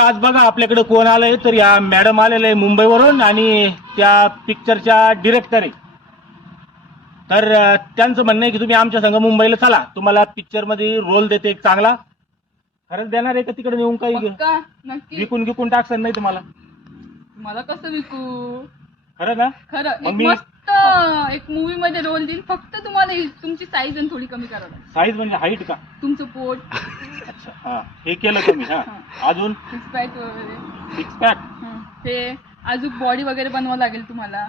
आज बघा आपल्याकडे कोण आलंय? तर या मॅडम आलेले आहे मुंबईवरून आणि त्या पिक्चरच्या डिरेक्टर आहे. तर त्यांचं म्हणणं आहे की तुम्ही आमच्या संघ मुंबईला चला. तुम्हाला पिक्चरमध्ये रोल देते एक चांगला. खरंच देणार आहे का तिकडे नेऊन काही? पक्का? नक्की. विकून विकून टाकसन नाही तुम्हाला? मला कसं विकू? खरं ना? खरं. मग एक मी- मस्त एक मूवी मध्ये रोल देईल. फक्त तुम्हाला तुमची साईज आणि थोडी कमी करावं लागेल. साईज म्हणजे हाईट का? तुमचं पोट. अच्छा हा. हे केलं तुम्ही हा. अजून? सिक्स पॅक वगैरे. सिक्स पॅक हं. हे अजून बॉडी वगैरे बनवावं लागेल तुम्हाला.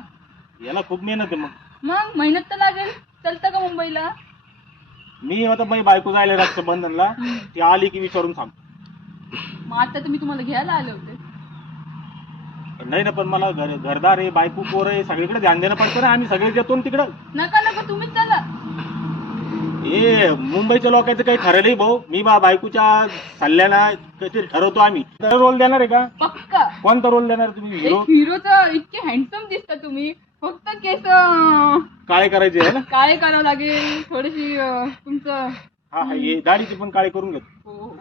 याला खूप मेहनत आहे मग. मग मेहनत तर लागेल. चलतं का मुंबईला? मी आता बायको जायला रक्षाबंधनला. ती आली की विचारून सांग मग आता तर मी तुम्हाला घ्यायला आले होते. नाही ना पण मला घर घरदार आहे बायको पोर आहे सगळीकडे ध्यान देणं पडतं ना आम्ही सगळे देतो ना तिकडं. नका नका तुम्हीच चला. हे मुंबईच्या लोकांचं काही खरं नाही भाऊ. मी बा बायकोच्या सल्ल्यानं काहीतरी ठरवतो आम्ही. तर रोल देणार आहे का? पक्का. कोणता रोल देणार तुम्ही एक हिरो हिरोचं इतके हँडसम दिसता तुम्ही. फक्त केस अं, काळे करायचे आहे ना? काळे करावं लागेल. थोडीशी अं, तुमचं हा हा, हे दाढीची पण काळे करून घेतो. हो.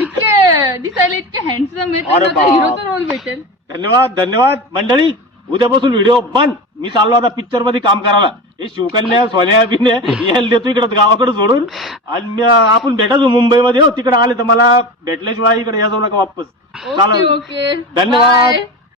इतके दिसायला इतके हँडसम आहे अरे तर बाप. हिरोचा रोल भेटेल. धन्यवाद धन्यवाद. मंडळी उद्यापासून व्हिडिओ बंद. मी चाललो आता पिक्चरमध्ये काम करायला. हे शिवकन्या सोन्या बिन्या यायला देतो इकडे गावाकडे सोडून. आणि आपण भेटायचो मुंबईमध्ये. हो तिकडे आले तर मला भेटल्याशिवाय इकडे या जाऊ नका वापस. ओके धन्यवाद.